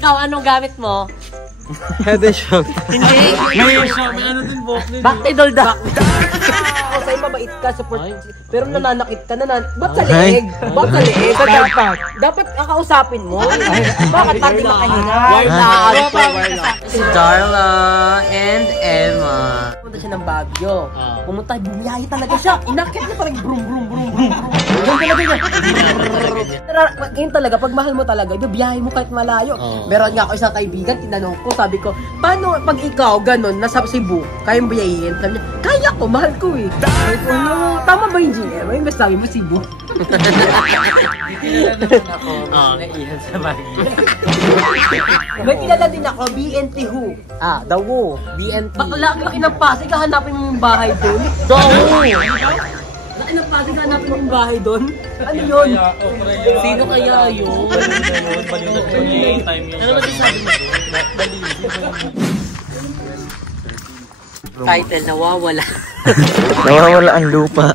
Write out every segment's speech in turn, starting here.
Ikaw, anong gamit mo? Head and shoulder. Hindi. May ano din, Boklin. Baktidol da. Ako sa'yo mabait ka, support. Pero nananakit ka, ba't sa leeg? Ba't sa leeg? Dapat kakausapin mo. Bakit pati makahinga? Si Darla and Emma. Pumunta siya ng Baguio. Pumunta, bumiyahe talaga siya. Inakit niya parang brum brum brum brum. Ganyan talaga, pag mahal mo talaga, ibibiyahe mo kahit malayo. Meron nga ako isang kaibigan, tinanong ko, sabi ko, paano pag ikaw, ganon, nasa Cebu, kayang biyahin? Sabi niya, kaya ko, mahal ko eh. Sabi ko, no, tama ba yung GM? Ay, mas lagi mo Cebu. Naihan sa Baguio. May kilala din ako, BNT Who. The Who. BNT. Bakla, laki ng Pasig, hanapin mo yung bahay doon. The Who. Laki ng Pasig, hanapin mo yung bahay doon. Ano yun? Sino kaya yun? Ano ba sabi mo? Title, nawawala. Nawawala ang lupa.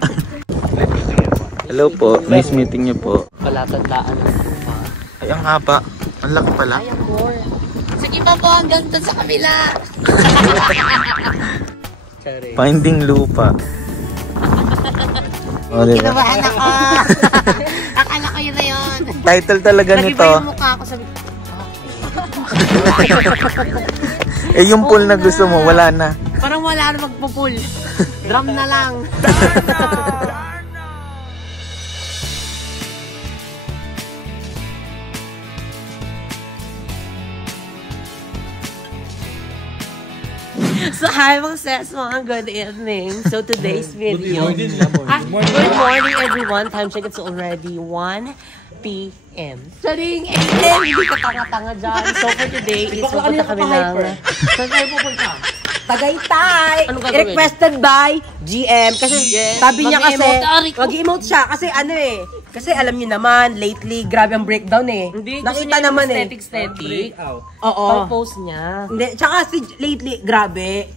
Hello po, nice meeting niyo po. Palatandaan ng lupa. Ay, ang haba. Ang laki pala. Ay, more. Sige pa po, hanggang doon sa kabila. Finding lupa. Diba? Kinabahan ako. Akala ko yun na yun. Title talaga nito. Nag-iba yung mukha ako, sabi ko. Eh, yung pool na gusto mo, wala na. Parang wala na magpo-pool. Drum na lang. So hi mga sis, mga good evening. So today's video. Good morning everyone. Time check, it's already 1 p.m. Saring 8 hindi ka tanga-tanga dyan. So for today, is pupunta kami ng... Saan tayo pupunta? Tagaytay! Anong gagawin? Requested by GM. Kasi sabi niya kasi, mag-emote siya. Kasi ano eh. Kasi alam niyo naman, lately, grabe ang breakdown eh. Hindi, nakita naman eh. Aesthetic. Oo. Pang-post niya. Hindi, tsaka si lately, grabe.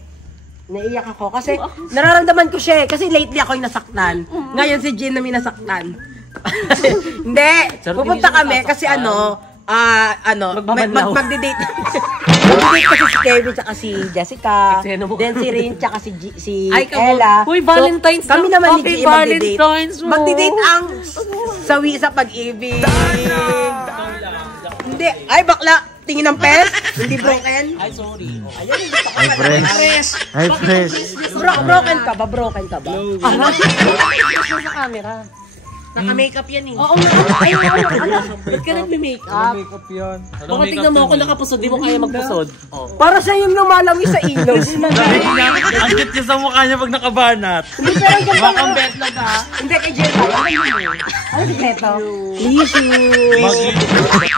Naiiyak ako kasi nararamdaman ko siya eh. Kasi lately ako yung nasaktan. Ngayon si Jin na may nasaktan. Hindi, pupunta kami kasi magde-date. Magde-date kasi si Kevin tsaka si Jessica. Then si Rain tsaka si Ella. Uy, Valentine's so, kami naman ni Happy G magde-date. Valentine's mo. Magde-date ang sawi sa pag-ibig. Hindi, ay bakla, tingin ng pes, hindi broken. Ay, sorry. Ayun, hindi ka Ay, fresh. Ay, fresh. Broken ka ba? Broken ka ba? Sa camera. Naka-makeup yan eh. Oo nga. Ay, ba't ka nagme-makeup? Makeup yan. Baka tignan mo ako nakapusod, di mo kaya magpusod. Para siya yung lumalangi sa ilaw. Ang cute niya sa mukha niya pag nakabanat. Hindi pero ang ganda. Bakang betlog ha? Hindi kay Jessica. Ano sikreto? Tissue.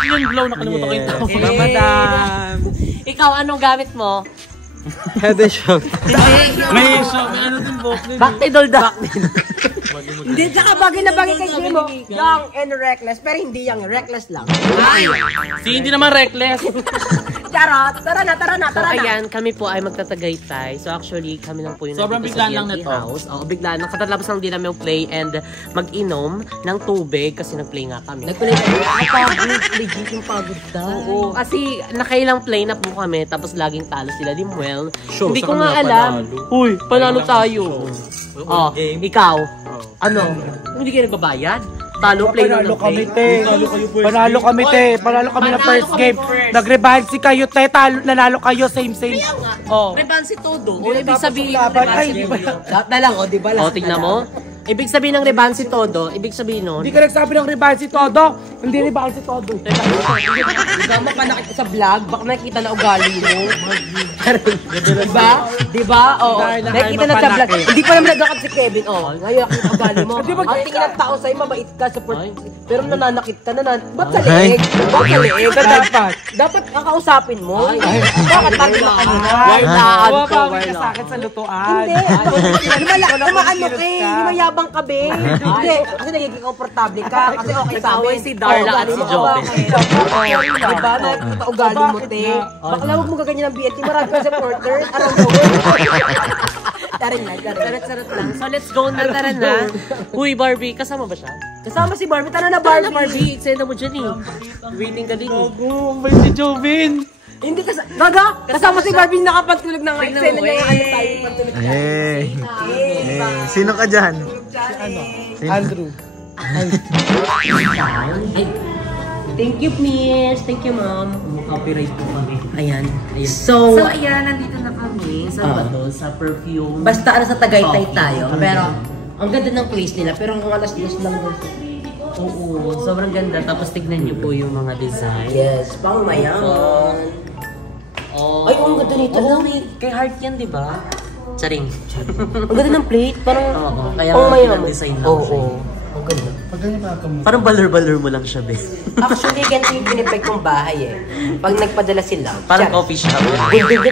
Yung glow, nakalimutan ko yung tawag. Madam. Ikaw, anong gamit mo? Head and shoulder. May ano din, Boklin. Baktidol da. Hindi, tsaka bagay na bagay kay Jimo. Young and reckless. Pero hindi young, reckless lang. Si hindi naman reckless. Charot! Tara na. So ayan, kami po ay magtatagaytay. So actually, kami lang po yung sobrang nandito sa biglaan lang BNT nito. House. Oo, biglaan lang. Katatapos lang din namin play and mag-inom ng tubig kasi nag-play nga kami. Nagkulay ka. Pagod. Legit yung pagod daw. Oo, kasi nakailang play na po kami tapos laging talo sila ni Muel. Sure, Hindi sa ko nga kanila alam. panalo. Uy, panalo tayo. Oh, ikaw. Oh. Ano? Hindi kayo nagbabayad? Talo, play na Panalo ng kami, play. te. Panalo kami, te. Panalo kami na first game. Nag-revive si kayo, te. Nanalo kayo, same. Kaya nga, Oh. rebansi todo. O, ibig sabihin, laban. Ay, rebansi di ba? todo. Lahat na lang, o, di ba? O, tignan mo. Ibig sabihin ng rebansi todo, ibig sabihin nun. Hindi ka nagsabi ng revive si Todo. Hindi revive si Todo. Ikaw mapanakit sa vlog, baka nakikita na ugali mo. Diba? Oo. Nakikita na sa vlog. Hindi pa naman nagkakad si Kevin. Oo, ngayon nakikita ugali mo. Ang tingin ng tao sa'yo, mabait ka, support. Pero nananakit ka na. Ba't sa leeg? Ba't sa leeg? Dapat kakausapin mo. Bakit pati makahinga? Huwag ka sa akin sa lutuan. Hindi. Kumaano ka eh. Hindi mayabang ka be. Hindi. Kasi nagiging komportable ka. Kasi okay sa amin. Si Darla at si Joey. Diba? Nakikita ugali mo, te. Bakla huwag mo gaganyan ng BNT. Marami ka supporters. Around the world. Charot lang. So let's go na, tara na. Uy, Barbie, kasama ba siya? Kasama si Barbie. Tara na, Tara na, Barbie. Barbie. Eksena mo dyan eh. Waiting ka din eh. May si Jovin. Hindi kasama si Barbie nakapagtulog na nga. Tingnan Eksena mo, niya eh. ano tayo pagtulog. Sino ka dyan? Andrew. Thank you, miss. Thank you, ma'am. Copyright po kami. Ayan. So, ayan, nandito na kami. Sa sa perfume. Basta ano sa Tagaytay tayo. Pero, ang ganda ng place nila. Pero ang alas-dos lang doon. Oo, sobrang ganda. Tapos tignan niyo po yung mga design. Yes, pang mayaman. Oh. Ay, ang ganda nito. Oo, may kay heart yan, di ba? Charing. Ang ganda ng plate. Parang, Oo, kaya pang mayaman. pinag-design lang Oo, siya. ang ganda. Parang balor-balor mo lang siya, be. Actually, ganito yung pinipeg kong bahay eh. Pag nagpadala sila. Parang coffee shop.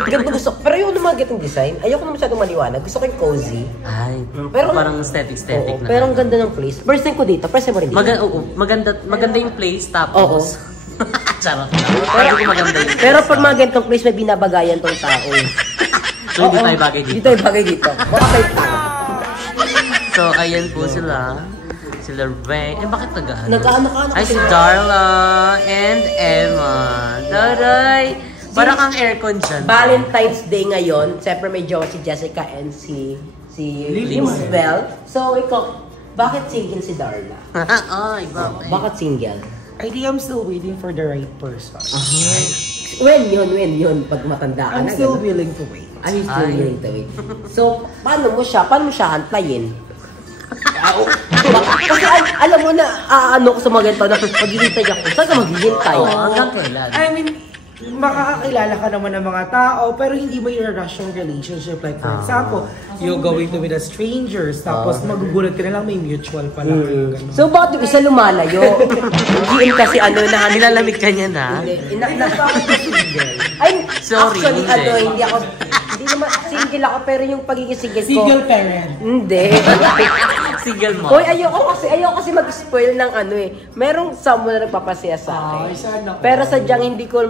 Ganda gusto. Pero yung lumagat yung design, ayoko na masyadong maliwanag. Gusto ko yung cozy. Ay, Pero- parang aesthetic Oo, na. pero ang ganda ng place. First time ko dito, first time mo rin dito. Maganda yung place, tapos... Charot lang. Pero maganda yung place. Pero pag mga ganitong place, may binabagayan tong tao. So, hindi tayo bagay dito. Dito yung bagay dito. Baka tayo tao. So, ayan po sila. Sila Ray. Eh, bakit nag-ano? Nag-ano-ano Ay, si sila. Darla and Emma. Taray! Parang ang aircon dyan. Valentine's Day ngayon. Siyempre may jowa si Jessica and si Limbel. So, ikaw, bakit single si Darla? Ay, bakit? Bakit single? I think I'm still waiting for the right person. When yun? Pag matanda ka I'm na. still ganun. willing to wait. I'm still willing to wait. So, paano mo siya hantayin? Kasi alam mo na, ano ko sa mga ganito na maghihintay ako. Saan ka maghihintay? Hanggang kailan? I mean, makakakilala ka naman ng mga tao, pero hindi mo i-rush yung relationship. Like, for example, you're going to be the strangers, tapos magugulat ka na lang, may mutual pala. Ganun. So, bakit yung isa lumalayo? GM kasi ano na Nilalamig ka niya na? Ay, Sorry, actually, hindi. hindi naman single ako, pero yung pagiging single ko. Single parent. Hindi. Single mo? Hoy, ayoko kasi mag-spoil ng ano eh. Merong someone na nagpapasaya sa akin. sana all. Pero sadyang hindi ko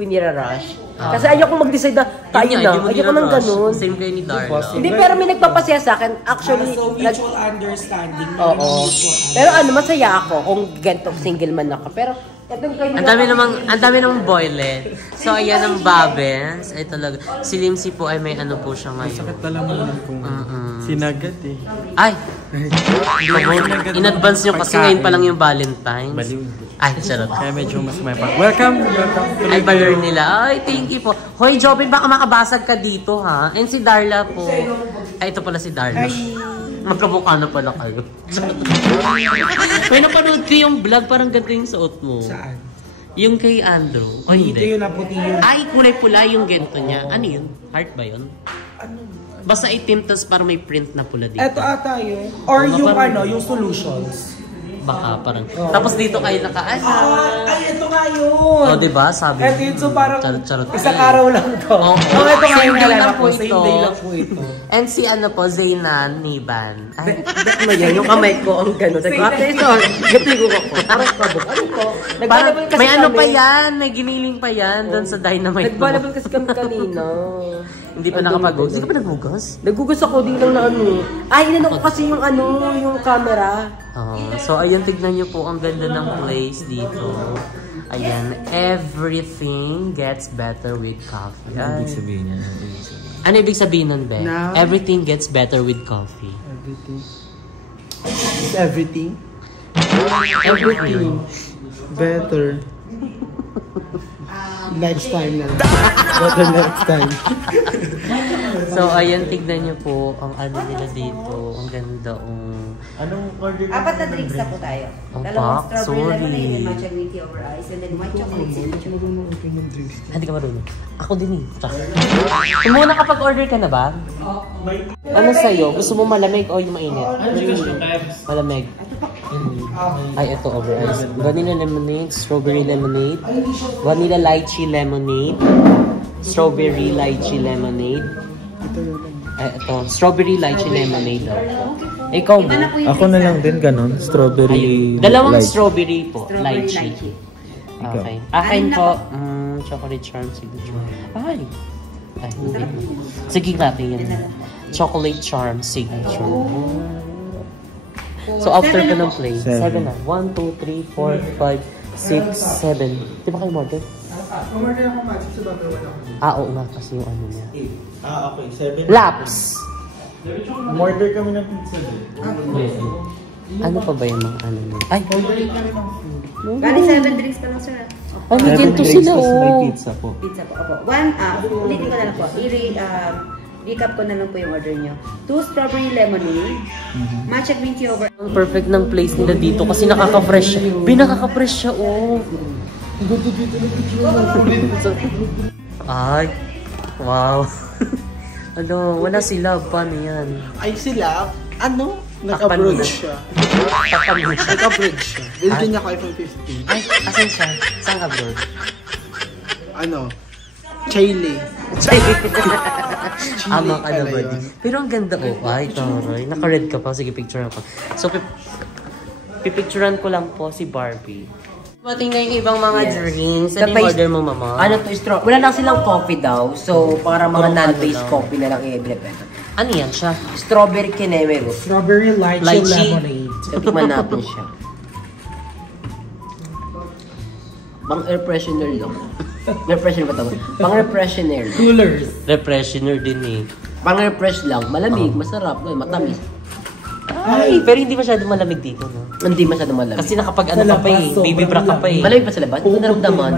inira-rush. Kasi ayoko mag-decide na tayo na. Ayoko nang ganun. Same kayo ni Darla. Hindi, pero may nagpapasaya sa akin. Actually, So, mutual understanding. oo. Pero masaya ako kung ganito single man ako. Pero, Ang dami namang boylet. So, ayan ang Babens. Ay talaga. Si Limsy po ay may ano po siya ngayon. Sakit pala mo lang kung sinagat eh. Ay! In advance nyo kasi ngayon pa lang yung Valentine's. Baliw. Ay, charot. Kaya medyo mas may pa. Welcome! Ay, baler nila. Ay, thank you po. Hoy, Jobin, baka makabasag ka dito, ha? And si Darla po. Ay, ito pala si Darla. Magkamukha na pala kayo. May napanood ko yung vlog, parang ganda yung suot mo. Saan? Yung kay Andrew. O Dito hindi? yun na puti yun. Ay, kulay pula yung gento niya. Ano yun? Heart ba yun? Basta itim, tas parang may print na pula dito. Eto ata yun. Or Oo, yung parang- yung solutions. Baka parang. Tapos dito kayo nakaano. Ay, ito nga yun. O, diba? Sabi Eto yun, so parang Charot. isang araw lang to. Oo. Ito nga Same yung day nalala lang ko. po Same ito. day lang po ito. And si ano po, Zaynan Niban. Ay, ano yan, yung kamay ko ang gano'n. Ate, sorry. Gatigo ako. Parang kabuk. Ano ko? parang, Nagbalabal kasi may ano kami. pa yan, may giniling pa yan doon sa Dynamite. Nagbalabal kasi kami kanina. Hindi pa nakapag-hugas. Hindi ka pa naghugas? Nagugas ako, di lang na ano. Ay, inano ko kasi yung yung camera. So, ayan, tignan nyo po ang ganda ng place dito. Ayan, everything gets better with coffee. Ay. sabihin niya? Ano ibig sabihin nun, Ben? Now- Everything gets better with coffee. Everything. Is everything? Everything. Better. Next time na lang. Better next time. So, ayan, tignan nyo po ang ano nila dito. Ang ganda, Anong order? 4 na drinks na po tayo. Ang Dalawang pack, strawberry sorry. lemonade and matcha green tea over ice. And then white chocolate signature. Hindi ka marunong. Ako din eh. Kung muna kapag-order ka na ba? Ano sa'yo? Gusto mo malamig o yung mainit? Malamig. Ay, ito over ice. Vanilla lemonade, strawberry lemonade, vanilla lychee lemonade, strawberry lychee lemonade. Ay, ito. Strawberry lychee lemonade daw po. Ikaw mo? Ako na lang din ganon. Strawberry. Ayun. Dalawang light. strawberry po. Strawberry Lychee. lychee. Okay. Akin po, chocolate charm signature. Ay. Ay, hindi. Sige natin yun. Chocolate Charm Signature. So, after ka ng play, 7 na. 1, 2, 3, 4, 5, 6, 7. Di ba kayo model? Umorder ako match sa Dr. Wala. Oo nga, kasi yung ano niya. Okay, 7. Laps! Order kami ng pizza din. Ano pa ba yung mga ano niya? Ay! Bali 7 drinks pa lang, sir. Ay, may ginto sila, May oh! pizza po. Pizza po. Opo. Ulitin ko na lang po. Recap ko na lang po yung order nyo. 2 strawberry lemonade, matcha green tea over. Ang perfect ng place nila dito kasi nakaka-fresh siya. Pinakaka-fresh siya, oh! Ay! Wow! Ano, wala sila. Paano yan? Ay sila, ano? Naka-brood siya. Naka-brood siya. Bilhin niya ko iPhone 15. Ay, asan siya? Saan ka, bro? Ano? Chile. Ama ka na ba yun. din? Pero ang ganda, oh. Ay, taray. Naka-red ka pa. Sige, picturean ko. So, pipicturean ko lang po si Barbie. Mating na yung ibang mga drinks. Ano yung order mo, mama? Ano to, straw? Wala lang silang coffee daw. So, para mga non-based coffee na lang i-blend. Ano yan siya? Strawberry Keneme. Strawberry lychee Lychee. lemonade. Tikman natin siya. Pang air freshener lang. Air freshener ba tawag? Pang air freshener. Coolers. Refreshener din eh. Pang air fresh lang. Malamig, masarap, matamis. Ay, pero hindi masyado malamig dito, no? Hindi masyadong malamig. Kasi nakapag ano ka pa eh. Baby bra ka pa eh. Malamig pa sa labas? Hindi ko naramdaman.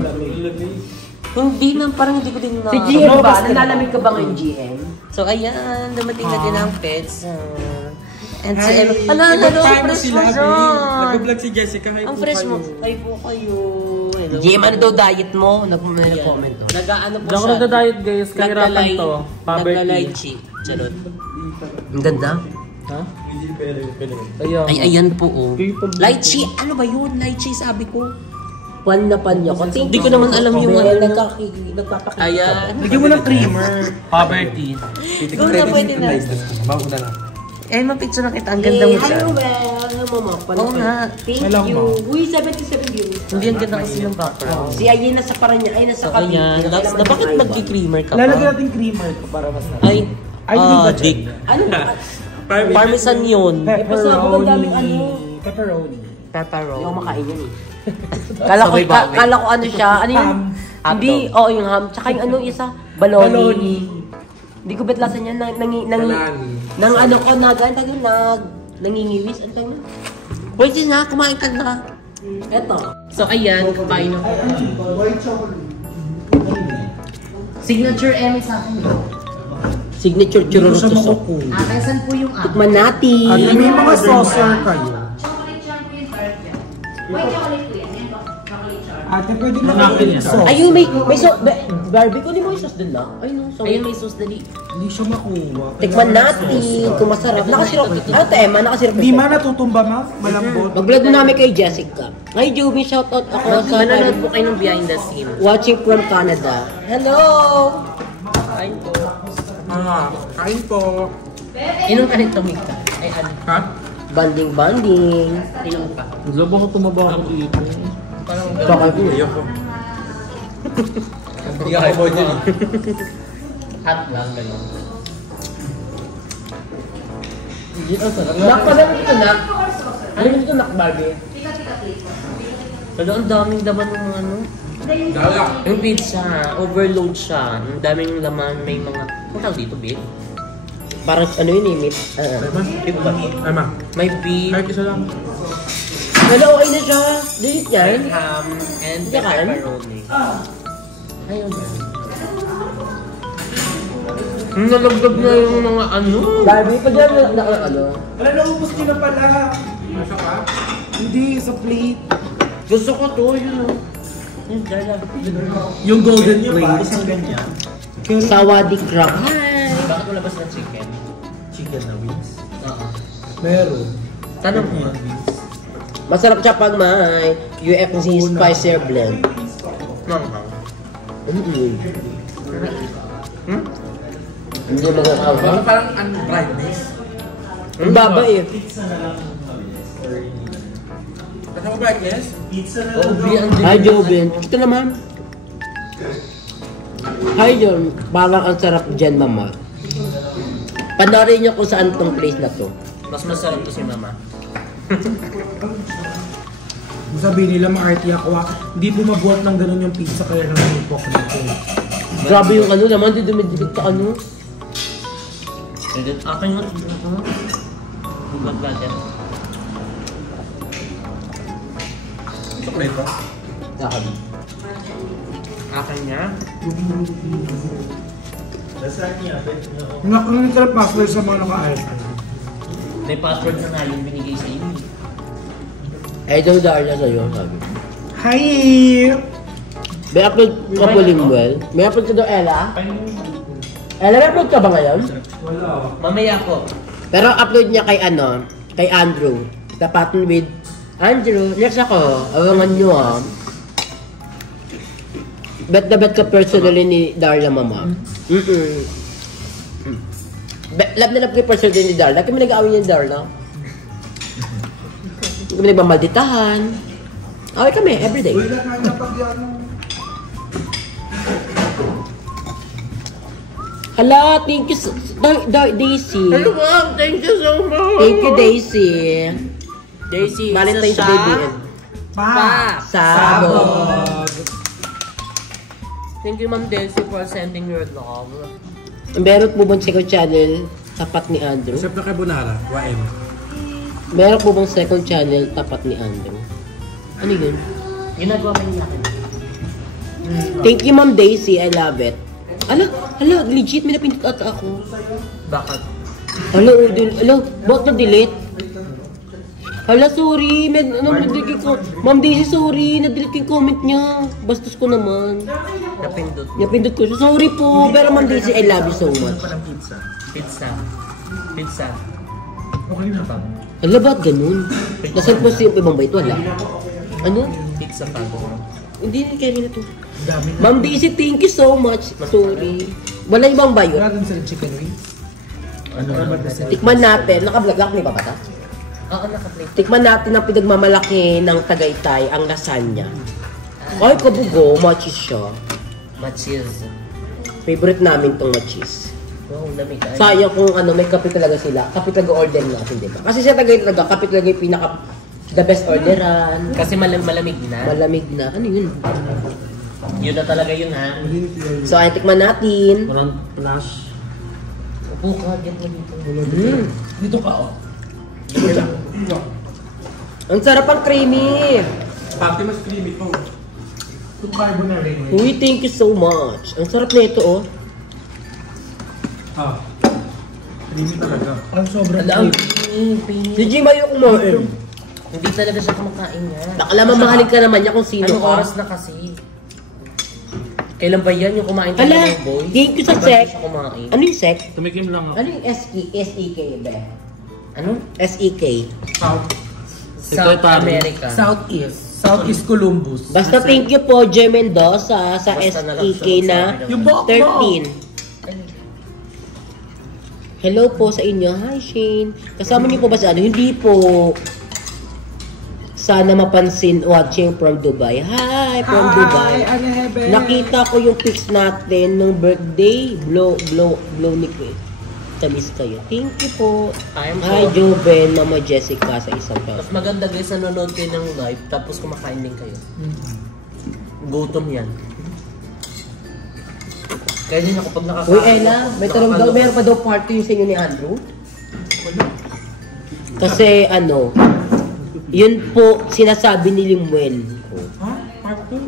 Hindi na, parang hindi ko din na... Si GM ba? Nalalamig ka ba ngayon, GM? So, ayan. Dumating na din ang pets. And si Emma. Ano, fresh mo siya. Nag-vlog si Jessica. Ang fresh mo. Ay po kayo. Hello. GM, ano daw diet mo? Nag-comment to. Nag-ano po Hindi ako siya. nagda-diet guys. Kahirapan to. Poverty. Nagla-lychee. Charot. Ang ganda. Ha? Ayun. Ay, ayan po oh. Lychee. Ano ba yun? Lychee sabi ko. Pan na pan niya. Hindi ko naman alam yung ano. Nagpapakita. Ayan. Lagyan mo ng creamer. Poverty. Doon na pwede na. Bago na lang. Eh, mapicture na kita. Ang ganda mo siya. Hello, well. Mama, pan Oo nga. Thank Walang you. mo. Uy, 77 views. Hindi ang ganda kasi ng background. Si Ayin nasa Paranya. Ay, nasa So, Cavite. ayan. Na bakit magki-creamer ka Lalagyan pa? natin creamer ko para masarap. Ay, hindi ba dyan? Dick. Ano ba? Parmesan yun. Ang daming ano. Pepperoni. Hindi Pepperoni. ako makain yun eh. Kala ko ano siya. Ano yun? Hindi, oo yung ham. Tsaka yung ano isa, baloney. Hindi ko bet lasa niya nang ano ko nangingiwis. Ano tayo? Pwede na, kumain ka na. Eto. So, ayan, kumain na. Signature M sa akin. Signature churro to so. Saan po yung Tikman natin. At may mga saucer kayo. chocolate charm po yung tart niya. White chocolate po yan. Yan po. Chocolate charm. At pwede na natin yung sauce. Ayun, may sauce. Barbie ko, mo yung sauce din lang. Ay no, sorry. Ayun, may sauce dali. Hindi siya makuha. Tikman natin kung masarap. Nakasirap. Ano to, Emma? Nakasirap. Hindi man natutumba ma. Malambot. Mag-vlog na namin kay Jessica. Ay, Joby, shoutout ako sa Nanonood po kayo ng behind the scene. watching from Canada. Hello! Kain po. Kain po. Inom ka rin tumigta. Ay, ano? Ha? Banding. Inom ka. Labo ko tumaba ako dito. Baka ko. Ayoko. Hindi ka kayo dyan eh. Hot lang, gano'n. Nak, padala dito, Nak. Ano dito, Nak, Barbie? Pero ang daming laman ng mga ano. Yung pizza, overload siya. Ang daming laman, may mga... Ang tawag dito, beef? Parang ano yun eh, meat. Beef ba? Ay ma. May beef, Kahit isa lang. Wala, okay na siya. Delete yan. ham, and Hindi ka alam? pepperoni. Ayun na. Nalagdag na yung mga ano. Barbie, pag yan na ano. Wala, naubos ko na pala. Nasa ka? Hindi, sa plate. Gusto ko to, yun o. Yung golden plate. Isang ganyan. Sawadee crab. Bakit wala ba sa chicken? Chicken na wings. Oo. Meron. Tanong mo. Masarap siya pag may UFC Spicer Blend. Manghang. Hindi magkakawa. Parang unbrightness. Ang baba eh. Kasi mo brightness? Oo, ang Hi, Jobin. Ito naman. Hi, John. Parang ang sarap dyan, mama. Panoorin niyo kung saan tong place na to. Mas masarap to si mama. Sabihin nila maarty ako. Hindi po mabuhat ng ganun yung pizza kaya nang ipok nito. Grabe yung ano naman, di dumidikit ka ano. Akin mo. Huwag natin. Chocolate ba? Akin. Akin niya. Ang sarap password sa mga naka-iPhone. May password na nga yung binigay sa iyo. Eh, daw Darla sa'yo, sabi. Hi! May upload ka po, Limwell? May upload ka daw, Ella? Ella, may upload ka ba ngayon? Wala. Mamaya po. Pero upload niya kay ano, kay Andrew. Tapatin with Andrew. Next ako, awangan nyo ah. Bet na bet ka personally ni Darla, mama. Love na love ko yung personally ni Darla. Kami nag-aawin niya ni Darla. Kami nagmamalditahan. Away kami, everyday. Hala, thank you Daisy. Hello ma'am, thank you so much. Thank you, Daisy. Daisy, Valentine's isa baby. Pa! Sabog. Thank you ma'am Daisy for sending your love. Meron po bang second channel tapat ni Andrew? Except na kay Bonara, YM. Meron po bang second channel tapat ni Andrew? Ano yun? Ginagawa ko yung laki. Thank you, Ma'am Daisy. I love it. Hala, legit, may napindot ata ako. Bakit? Hala, ba't na-delete? Hala, sorry. Na-delete ko. Ma'am Daisy, sorry. Na-delete ko yung comment niya. Bastos ko naman. Napindot. Napindot ko siya. Sorry po. Pero Ma'am Daisy, I love you so much. Pizza. Okay na pa. Hala, ba't ganun? Nasaan po si ibang bait? Wala. Ano? Pizza pa. Hindi kayo na to. Ma'am Daisy, thank you so much. Sorry. Wala ibang bayo. Wala dun sa chicken wings. Tikman natin. Naka-vlog lang, may babata? Oo, naka-play. Tikman natin ang pinagmamalaki ng Tagaytay, ang lasagna. Ay, kabugo, machis siya. Machis. Favorite namin tong machis. Wow, lamig ay. Sayang kung ano, may kape talaga sila. Kape talaga order natin, di ba? Kasi sa Tagaytay talaga, kape talaga yung the best orderan. Kasi malamig na. Malamig na. Ano yun? Yun na talaga yun ha. So, ay tikman natin. Parang flash. Upo ka, get mo dito. Dito ka, oh. Ang sarap ang creamy. Pati mas creamy po. Ito carbonara rin. Uy, thank you so much. Ang sarap nito, oh. Ah. Creamy talaga. Ang sobrang Alam, creamy. Si Jim ayaw kumain. hindi talaga siya kumakain niya. Bakla mamahalin ka naman niya kung sino Anong ka. oras na kasi? Kailan ba yan yung kumain tayo Hala, ng boys? thank you sa Ba't sec. siya kumain? Ano yung sec? Tumikim lang ako. Ano yung SEK, be? Ano? SEK. South. South America. Southeast Columbus. Basta thank you po, Joy Mendoza, sa Basta na lang SEK siya na sa Yung buhok mo. 13. Hello po sa inyo. Hi, Shane. Kasama niyo po ba sa ano? Hindi po. Sana mapansin watching from Dubai. Hi, from Dubai. Anebe. Nakita ko yung pics natin nung birthday. Blow ni Chris. Tamis kayo. Thank you po. I'm Hi, sure. Joven, Mama Jessica sa isang Mas taon. maganda guys, nanonood kayo ng live, tapos kumakain din kayo. Gutom yan. Kaya din ako pag nakakain. Uy, Ella, may tanong daw, meron pa daw party yung sa inyo ni Andrew? Kasi ano, yun po sinasabi ni Limuel. Ha? Party?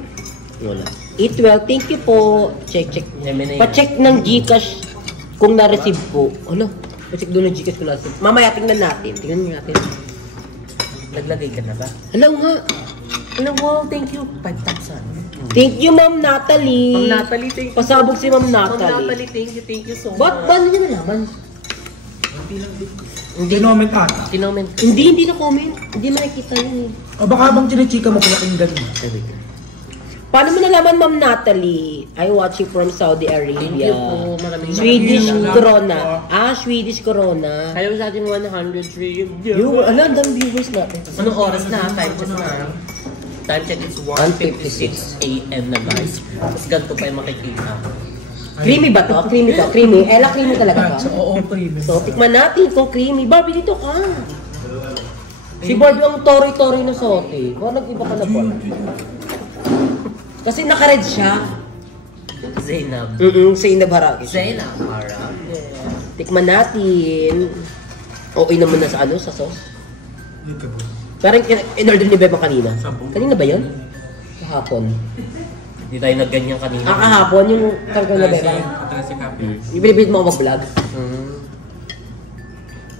Wala. Eat well, thank you po. Check. Gemini. Pa-check ng Gcash kung na-receive po. Ano? Pa-check doon ng Gcash kung na-receive. Mamaya tingnan natin. Tingnan natin. Naglagay ka na ba? Hello nga. Hello, wow, thank you. 5,000. Thank you, Ma'am Natalie. Ma'am Natalie, thank you. Pasabog si Ma'am Ma'am Natalie. Natalie, thank you so much. Ba't ba niyo nalaman? Hindi comment ata. Kinoment. Hindi na comment. Hindi makikita yun eh. O baka bang chinichika mo pinakinggan mo? Paano mo nalaman, Ma'am Natalie? I watching from Saudi Arabia. Thank you po. Maraming Swedish Maraming Corona. Swedish Corona. Kaya sa ating 103 Yung, ang daming viewers natin. Anong oras na? Time check na. Time check is 1:56 AM na guys. Tapos ganito pa yung makikita. Creamy ba to? Creamy to? Creamy? Ella, creamy talaga to? Oo, creamy. So, tikman natin kung creamy. Barbie, dito ka. Si Barbie ang toroy-toroy na sote. Parang nag-iba ka na po. Kasi naka-red siya. Zainab. Zainab Harag. Zainab Harag. Tikman natin. Okay naman na sa ano, sa sauce. Parang in-order ni Beba kanina. Kanina ba yun? Kahapon. Hindi tayo nagganyan kanina. Kahapon yung karga na Beba. Ibinibit mo ako mag-vlog.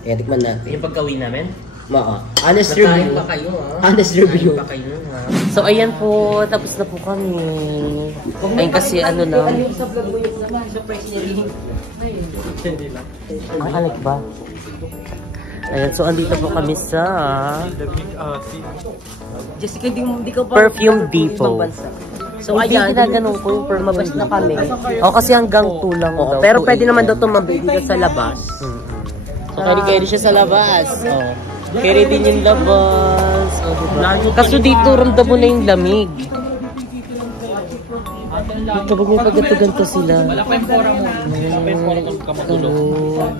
Kaya tikman natin. Yung pagka-uwi namin? Honest review. Pa kayo, ha? Honest review. Pa kayo, ha? So, ayan po. Tapos na po kami. Ayun kasi ano na. Sa vlog mo yung naman, sa personally. Ang alag ba? Ayan, so andito po kami sa Jessica, hindi ka pa Perfume Depot. So ayan, ginaganong ko yung lumabas na kami. Kasi hanggang 2 lang daw. Pero pwede naman daw itong mabili sa labas. So carry sa labas. Carry din yung labas. Kaso dito ramdam mo na yung lamig. Kapag may pagganto-ganto sila. Wala pa yung pora mo. Wala pa yung pora kung kamatulog.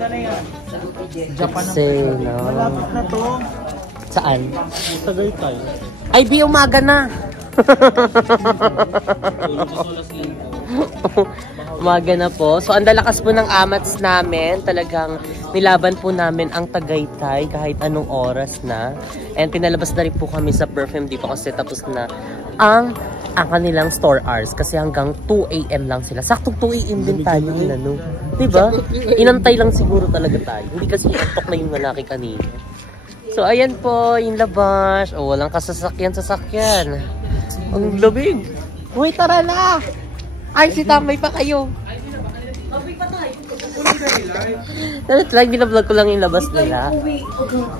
Malapit na to. Saan? Tagay tayo. Ay, di umaga na. Umaga na po. So, ang lalakas po ng amats namin. Talagang nilaban po namin ang Tagaytay kahit anong oras na. And pinalabas na rin po kami sa Perfume Depot kasi tapos na ang kanilang store hours. Kasi hanggang 2 AM lang sila. Saktong 2 AM din tayo. Diba? Inantay lang siguro talaga tayo. Hindi kasi inantok na yung lalaki kanina. So, ayan po, yung labas. Walang kasasakyan. Ang labig. Uy, tara na! Ay, si Tamay pa kayo. Dapat lang, binablog ko lang yung labas nila.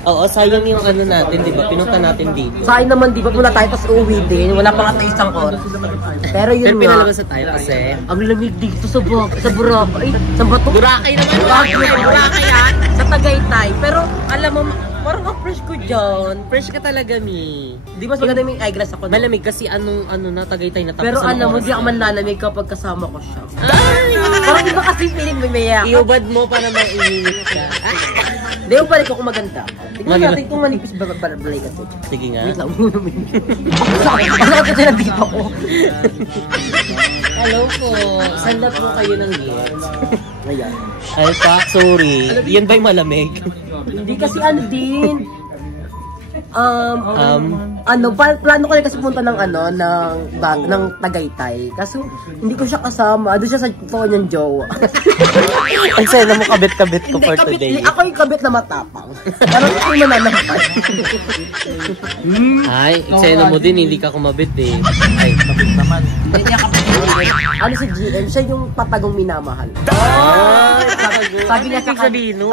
Oo, sayang yung ano natin, di ba? Pinunta natin dito. Sayang naman, di ba? Mula tayo tapos uuwi din. Wala pa nga isang oras. Pero yun Pero pinalabas na tayo kasi ang lamig dito sa Boracay. Sa Bato? Boracay naman. Boracay yan. Sa Tagaytay. Pero Alam mo, parang ang fresh ko dyan. Fresh ka talaga, Mi. di ba maganda yung eyeglass ako? Malamig kasi ano na, Tagaytay na tapos. Pero ang alam mo, oras di ako na. manlalamig kapag kasama ko siya. Ay! Parang di ba kasi feeling may mayak? Iubad mo para maiinit ka. Di ba balik ako maganda? Tignan natin kung manipis ba balay ka to. Sige nga. Wait lang. Bakit kasi nandito ako? Hello po. Sanda po kayo ng gifts. Ayan. Ay pa, sorry. Yan ba'y malamig? Hindi kasi ano din. Plano ko na kasi punta ng ng Tagaytay. Kaso hindi ko siya kasama. Doon siya sa phone ng jowa. Ang saya mo kabit-kabit ko for today. Ako yung kabit na matapang. Parang ako yung mananampay. Ay, eksena mo din, hindi ka kumabit eh. Ay, kabit naman. Hindi niya kapit. Ano si GM? Siya yung patagong minamahal. Sabi niya sa kanya.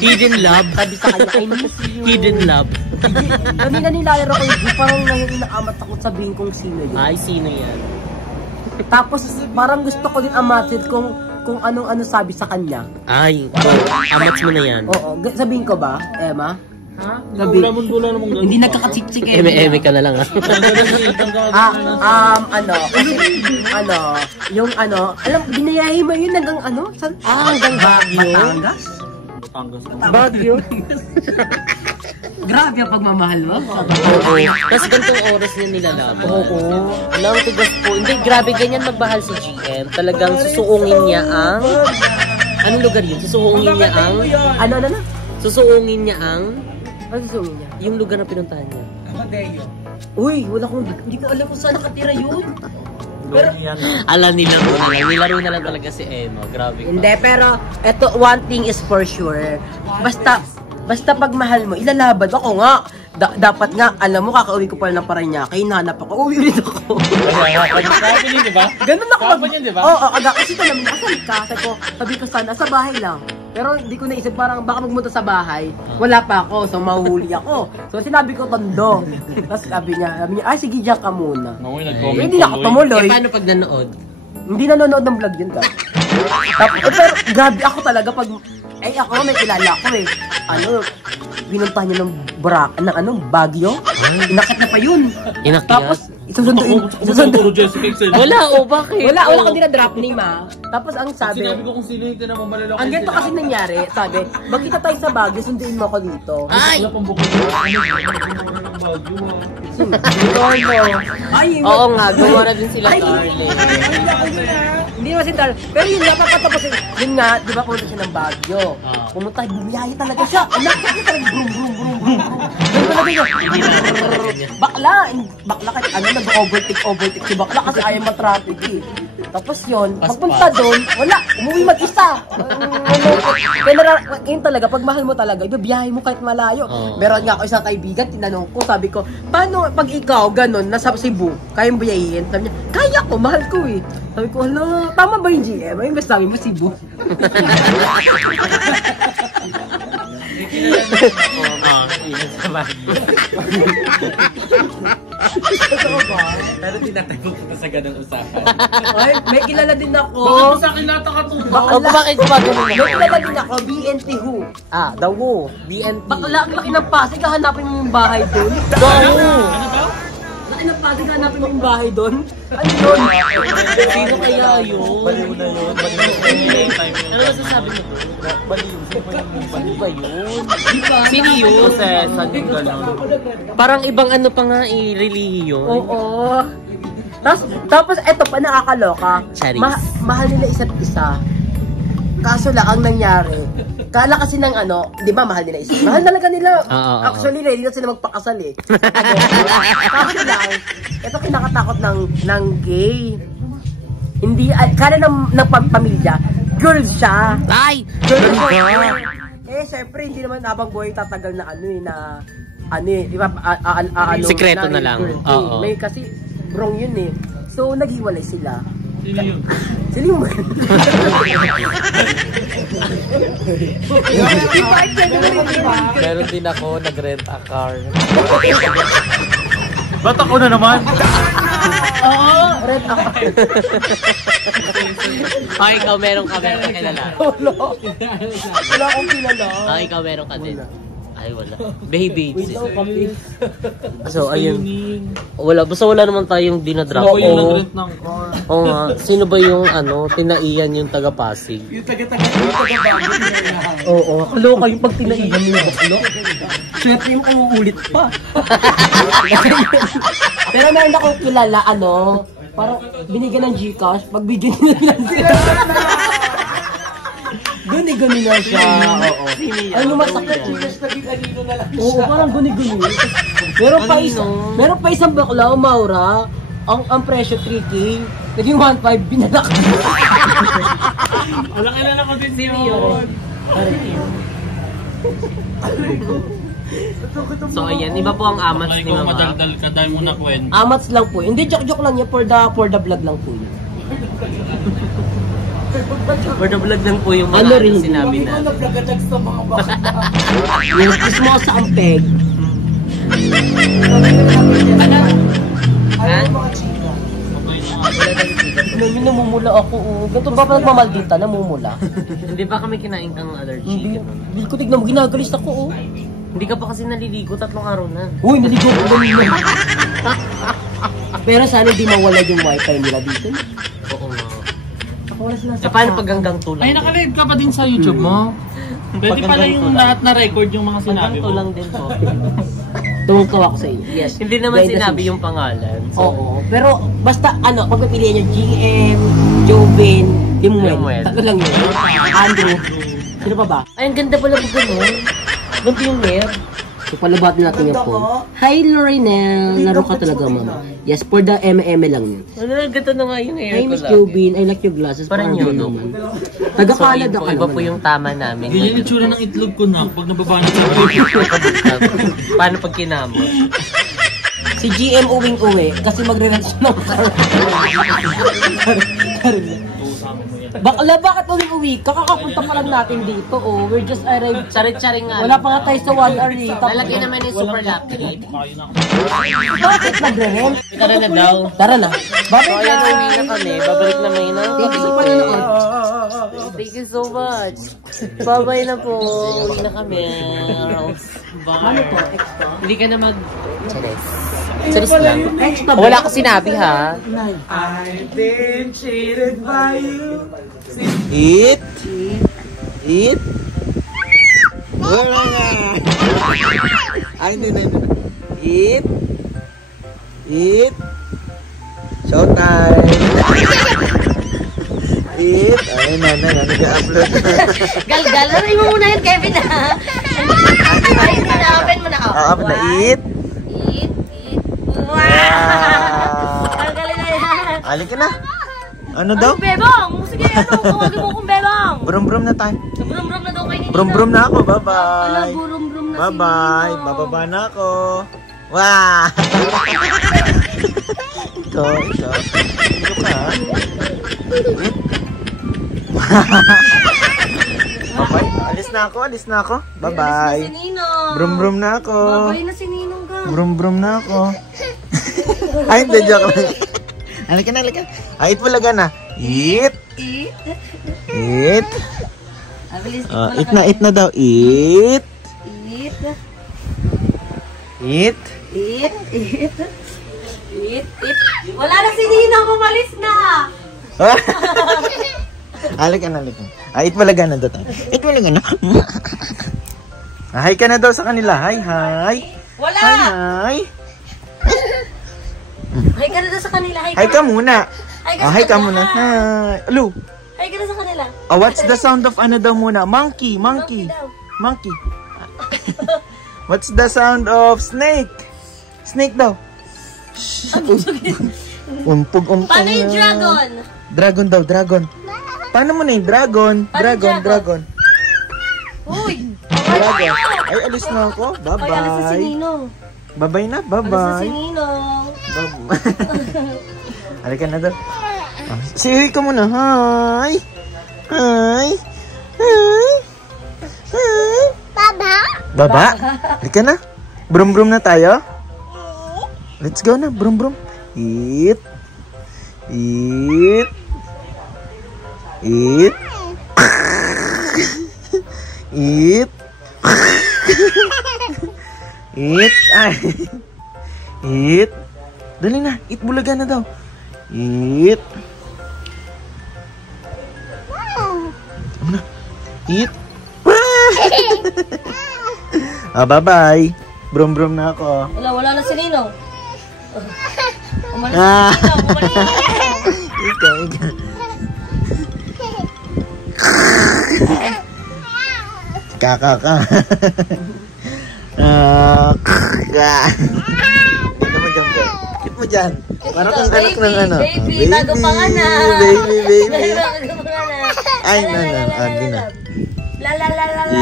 Hidden love. Sabi sa kanya, I miss you. Hidden love. Kanina nilayaro ko yung parang ngayon inaamat ako sabihin kong sino yun. Ay, sino yan? Tapos parang gusto ko din amatin kung anong-ano sabi sa kanya. Ay, amats mo na yan. Oo, sabihin ko ba, Emma? Ha? Dula namang gano'n. Hindi nagkakatsik-tsik eh. Eme-eme ka na lang ha. Alam, binayahe mo yun hanggang hanggang Batangas? Baguio? Grabe ang pagmamahal mo. Oo. Tapos ganitong oras niya nilalaban. Oo. Alam, tigas po. Hindi, grabe ganyan magmahal si GM. Talagang susuungin niya ang... Anong lugar yun? Susuungin niya ang... Susuungin niya ang... Ano susuungin niya? Yung lugar na pinuntahan niya. Amadeo. Uy, hindi ko alam kung saan nakatira yun. Pero, Alam, nilaro na lang talaga si Emma. Grabe ka. Hindi, pero eto, one thing is for sure. Basta pag mahal mo, ilalaban ako nga. Dapat nga, alam mo, kakauwi ko pala ng Paranaque, hinahanap ako, uwi ulit ako. Sabi niyo, di ba? Ganun ako. Sabi niyo, di ba? Oo, aga. Kasi ko naman, asan ka? Sabi ko sana, sa bahay lang. Pero hindi ko naisip, parang baka magmunta sa bahay. Wala pa ako, so mahuhuli ako. So sinabi ko, tondo. Tapos sabi niya, ay sige, diyan ka muna. Hindi na ako tumuloy. Paano pag nanood? Hindi nanonood ng vlog yun, guys. Tapos, pero grabe ako talaga pag... ako may kilala ko eh. pinuntahan niya ng Baguio. Inakit na pa yun. Tapos, isusunduin. Wala, bakit? Wala kang dinadrop name Tapos ang sabi, Sinabi ko kung sino yung tinamamalala. ang ganito kasi nangyari, sabi, magkita tayo sa Baguio, sunduin mo ako dito. Ay! Ay, Oo nga, gumawa na din sila, Ay, darling. Hindi naman si Dar. Pero yun nga, papatapos. Yun nga, di ba pumunta siya ng Baguio. Pumunta, bumiyaya talaga siya. Anak, siya talaga, brum, brum, brum, brum. Doon talaga yun. Bakla kahit ano, nag-overtake si bakla kasi ayaw matraffic eh. Tapos yun, pagpunta doon, wala, umuwi mag-isa. Kaya yun talaga, pag mahal mo talaga, ibibiyahe mo kahit malayo. Meron nga ako isang kaibigan, tinanong ko, sabi ko, paano pag ikaw, ganun, nasa Cebu, kayang biyahin? Sabi niya, kaya ko, mahal ko eh. Sabi ko, hala, tama ba yung GM? Ay, basta sabi mo, Cebu. Pero tinatago ko sa ganang usapan. Ay, may kilala din ako. Baka mo sa akin lahat nakatuwa. Bakit ba ganun May kilala din ako, BNT Who. The Who. BNT. Bakla, ang laki ng Pasig, hanapin mo yung bahay doon. The Who. Laki ng Pasig, hanapin mo yung bahay doon. Ano yun? Sino kaya yun? Baliw na yun. Ano masasabi mo? Baliw. Sino ba yun? Diba? Sino yun? Saan yung gano'n? Parang ibang ano pa nga relihiyon. Oo. Tapos eto pa nakakaloka. Charis. Mahal nila isa't isa. Kaso lang ang nangyari. Kala kasi ng ano, 'di ba mahal nila isa. Mahal talaga nila. Actually, ready na sila magpakasal eh. Kaso lang, eto kinakatakot ng gay. Hindi kala ng pamilya, girl siya. Ay! Girl siya. Eh, syempre, hindi naman habang boy tatagal na di ba, Sikreto na lang. Oo. May kasi, wrong yun eh. So, naghiwalay sila. Sino yun? Sino yung Meron din ako, nag-rent a car. Ba't ako na naman? Oo, red ako. Ay, ikaw meron ka kilala. Wala akong kilala. Ay, ikaw meron ka din. Ay, wala. Baby. Wait lang, papi. So, ayun. Wala. Basta wala naman tayong dinadrop. Ako yung nag-rent ng car. Oo nga. Sino ba yung tinaiyan yung taga-Pasig? Yung taga-Baguio. Oo, kaloka yung pag tinaihan nila baklo. Siyempre yung uulit pa. Pero meron akong kilala, parang binigyan ng Gcash, pagbigyan nila sila. Guni-guni na siya. Oo. Ano masakit? Oo, parang guni-guni. Meron pa isang bakla, Maura. Ang presyo 3K. Naging 1.5, binadak. Wala kilala ko din yun. So, ayan. Iba po ang amats Ay, ni kung Mama. madaldal ka, dahil mo na kwento. Amats lang po. Hindi, joke lang yan. For the vlog lang po yun. For the vlog lang po yung Ano mga rin? sinabi na. Yung kismosa ang peg. Ngayon namumula ako. Ganito ba nagmamaldita? Namumula. Hindi ba kami kinain kang allergy? Hindi ko tignan mo. Ginagalis ako. Hindi ka pa kasi naliligo 3 araw na. Uy, naligo ko ganun. Pero sana di mawala yung wifi nila dito. Oo nga. Wala sila Eh, paano pag hanggang tulang? Ay, nakalive ka pa din sa YouTube mo? Pwede pala yung lahat na record yung mga sinabi Hanggang mo. tulang din po. Tumungkaw ako sa iyo. Yes. Hindi naman Behind the sinabi scenes. yung pangalan. So, Oo. Pero basta pag pipiliin nyo, GM, Jovin, Limuel. Limuel. Tatlo lang yun. Andrew. Sino pa ba? ay, ang ganda pala po ganun. Ganito yung hair. So, palabatin natin yung phone. Hi, Lorinel. Laro ka talaga, mama. Yes, for the lang yun. Ano, ganito na nga yung hair Hi, ko Miss lagi. Jovin. I like your glasses. Parang Parang yun, naman. So, Taga-Canada yun po, ka iba naman. po yung tama namin. Ganyan yung itsura ng itlog ko na pag nababanat sa Paano pag kinamos? Si GM uwing-uwi kasi magre-rent siya ng car. Bakla, bakit uwing-uwi? Kakakapunta pa lang natin dito, oh. We're just arrived. Charit-charing nga. Wala pa nga tayo sa 1 hour eh. Lalagay naman yung super laptop. Bakit nagre-rent? Tara na daw. Tara na. So, ayan, uwi na kami. Babalik na may na. Thank you sa panonood. Thank you you so much. Bye-bye na po. Uwi na kami. Rose. Bye. Hindi ka na mag... Charis lang. Wala ko sinabi, ha? I've been cheated by you. Eat. Eat. Wala nga. Ay, hindi. Eat. Eat. Showtime. Eat. Ay, nag-upload. Gal, laray mo muna yun, Kevin, ha? Ay, open mo na. Open na. Eat. Eat. Wow! Ang galing na yan. Alin ka na. Ano daw? Bebang! Sige, tawagin mo akong Bebang. Brum-brum na tayo. Brum-brum na daw kayo ni Brum-brum na ako. Bye-bye. Ala, brum-brum na Bye-bye. Bababa na ako. Wow! Ito. Ito ka. Bye-bye. Alis na ako. Bye-bye. Si Ninong. Brum-brum na ako. Bye-bye na si Ninong ka. Brum-brum na ako. Ay, hindi. Joke lang. Halika na. Ay, eat mo laga na. Eat. Eat. Eat na daw. Eat. Wala na si Ninong, umalis na. Halika na. Eat mo laga na daw tayo. Eat mo laga na. Hi ka na daw sa kanila. Hi. Wala. Hi. Hi ka na daw sa kanila. Hi ka muna. Hi ka muna. Hi. Alo. Hi ka na sa kanila. What's the sound of ano daw muna? Monkey. What's the sound of snake? Snake daw. Umpog. Paano yung dragon? Dragon daw, dragon. Paano mo na yung dragon? Dragon. Uy! Dragon. Ay, alis na ako. Ay, alas na si Bye-bye. Ninong. Bye-bye na. Alas na si Bye-bye. Ninong. Halika na daw. Say ka muna. Hi. Baba? Halika na. Brum-brum na tayo. Let's go na. Brum-brum. Eat. Eat. Ay. Eat. Dali na. Eat bulaga na daw. Eat. Ano na? Eat. Bye-bye. Brum-brum na ako. Wala na si Ninong. Umalis Ah. na si Ninong. Ikaw. Kakaka. Kit mo dyan. Para kang anak ng ano. Baby, bago panganak. Baby. Bago panganak. Ay, hindi na. La.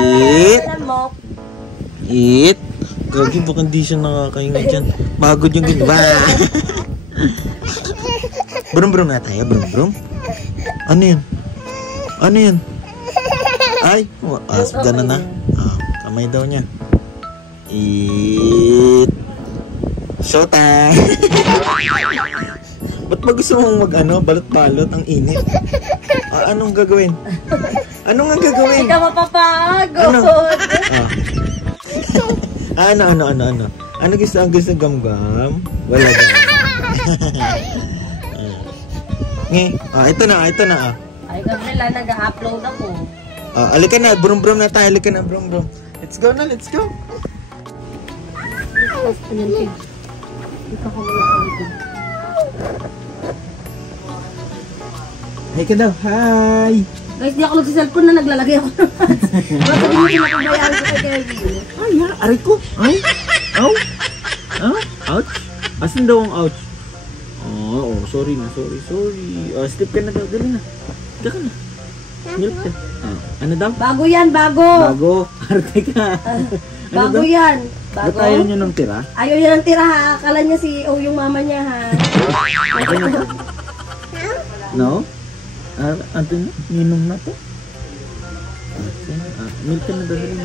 Eat. Mo. Eat. Gagi, baka hindi siya nakakahinga dyan. Pagod yung ginawa. Brum-brum na tayo, brum-brum. Ano yun? Ay, gano'n na. Kamay daw niya. Eat. Showtime. Ba't ba gusto mong balot-balot? Ang init. Anong gagawin? Hindi ka mapapagod. Ano? Ano gusto gam-gam? Wala gam. Ito na. Ay, Gabriela, nag-upload ako. Alika na, brum-brum na tayo. Brum-brum. Let's go. Hi ka daw, hi! Guys, di ako sa cellphone na naglalagay ako ng ads. Basta di mo pinapabayaan ko kay Kevin. Ay, aray ko! Ay! Ow! Ouch! Asan daw ang ouch? Sorry. Sleep ka na daw, dali na. Higa ka na. Milk ka. Ano daw? Bago yan, bago! Bago! Arte ka! Bago yan! Ba't ayaw nyo ng tira? Ayaw niya ng tira ha. Akala niya si yung mama niya ha. Okay na daw? No? Ano na? Ninong na to? Milk ka na daw, dali na.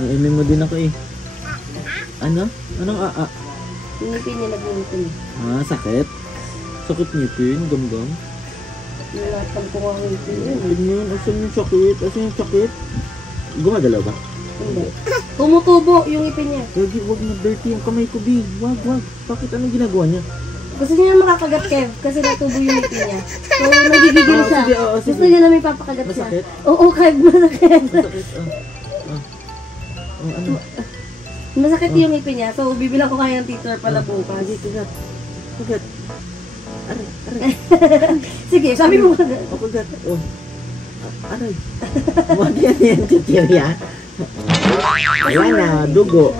Iimin mo din ako eh. Ano? Anong Ngipin niya, nag-ngipin. Sakit? Sakit ngipin? Gam-gam? Nilatag ko ang ngipin yun. Ganyan, asan yung sakit? Asan yung sakit? Gumagalaw ba? Hindi. Tumutubo yung ngipin niya. Gagi, wag na dirty yung kamay ko, B. Wag. Bakit anong ginagawa niya? Gusto niya makakagat, Kev, kasi natubo yung ngipin niya. So, nagigigil siya. Sige, sige. Gusto niya na may papakagat siya. Masakit? Oo, Kev, masakit. Masakit, ano? Masakit yung ngipin niya. So, bibilang ko kaya ng teacher pala bukas. Kagat. Sige, sabi mo ka na. Kagat. Oh. Aray. Wag yan, chichirya. Ayan na, dugo.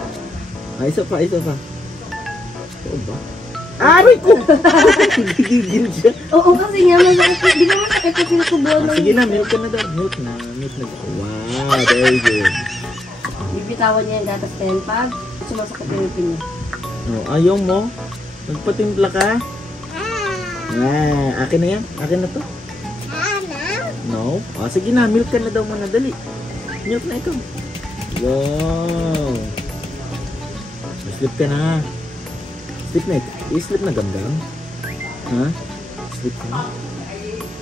Isa pa. Oo ba? Aray ko! Gigil siya. Oo, kasi nga, masakit. Di ba masakit kasi natubuan ng... Sige na, milk ka na daw. Milk na. Wow, very good. Bibitawan niya yung gatas na yan pag sumasakit yung ngipin niya. Oh, ayaw mo? Nagpatimpla ka? Akin na yan? Akin na to? No? Sige na, milk ka na daw muna. Dali. Milk na ikaw. Wow. Sleep ka na. Sleep na ito. I-sleep na gandang. Ha? Sleep ka na.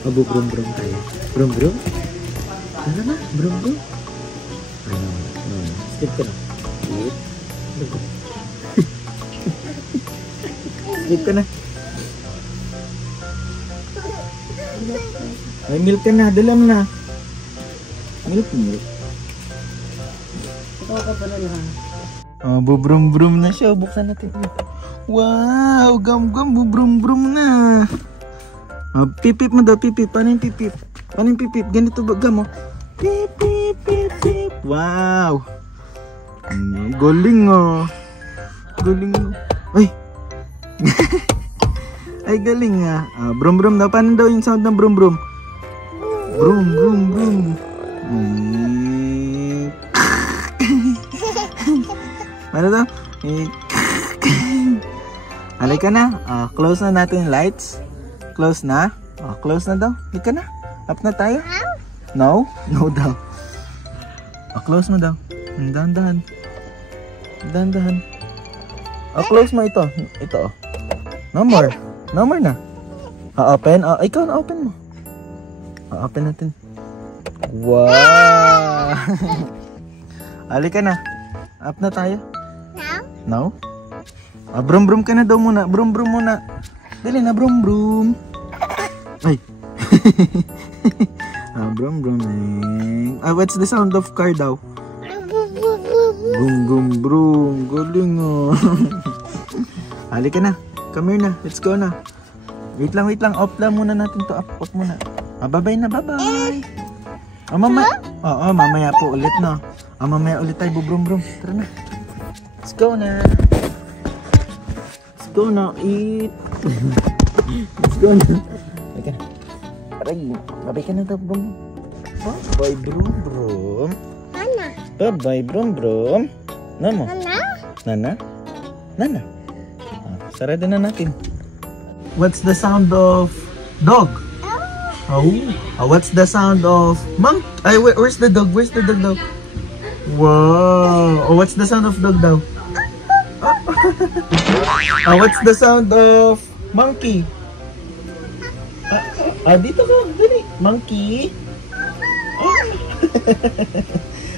Brum-brum tayo. Brum-brum? Tara na, brum-brum. No. Sleep ka na. Sleep. Sleep ka na. Ay, milk ka na. Dalam na. Milk. Ito ka ba na lang? Bubrum-brum na siya. Buksan natin. Wow! Gam-gam. Bubrum-brum na. Pipip mo daw. Pipip. Paano yung pipip? Ganito ba? Gam, oh. Pip. Wow! Galing, oh. Ay! Ay, galing, ah. Brum-brum daw. Paano daw yung sound ng brum-brum? Brum. Ano daw? Halika na. Close na natin yung lights. Close na. Close na daw. Halika na. Up na tayo. No? No daw. Close mo daw. Dahan-dahan. Close mo ito. Ito, oh. No more na. Open. Ikaw na open mo. Open natin. Wow! Halika na. Up na tayo. No? Brum-brum ka na daw muna. Brum-brum muna. Dali na, brum-brum. Ay. Brum-brum. What's the sound of car daw? Brum-brum. Galing, oh. Halika na. Come here na. Let's go na. Wait lang. Off lang muna natin to. Off muna. Bye-bye na. Bye-bye. Mamaya po ulit na. Mamaya ulit tayo bubrum-brum. Tara na. Let's go na. Eat. Let's go na. Halika na. Aray. Bye-bye ka na daw, brum. Bye-bye, brum-brum. Bye-bye, brum-brum. Namo? Nana? Sarado na natin. What's the sound of dog? What's the sound of monk? Ay, where's the dog? Where's the dog daw? Wow. What's the sound of dog daw? What's the sound of monkey? Dito ka. Dali. Monkey.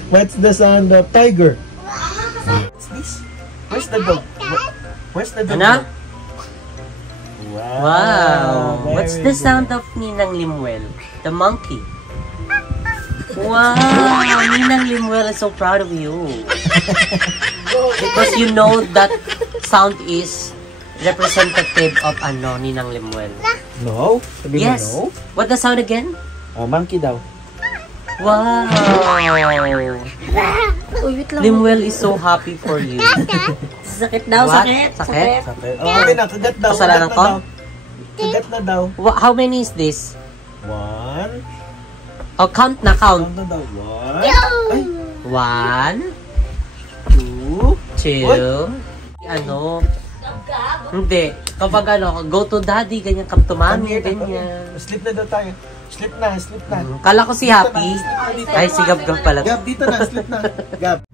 What's the sound of tiger? What's this? Where's the dog? Where's the dog? Ano? Wow! What's the sound of Ninang Limuel? The monkey. Wow! Ninang Limuel is so proud of you. Because you know that sound is representative of Ninang Limuel. No? Yes. No? What the sound again? Monkey daw. Wow! Limuel is so happy for you. Sakit daw, What? sakit. Sakit? Okay na, kagat daw. Kasalanan ko? Kagat na daw. How many is this? 1. Count na, count. Ano daw? 1. 1, 2, hindi. Kapag go to daddy, ganyan, come to mommy, ganyan. Sleep na daw tayo. Sleep na. Kala ko si Happy. Ay, si Gab-Gab pala. Gab, dito na. Sleep na. Gab.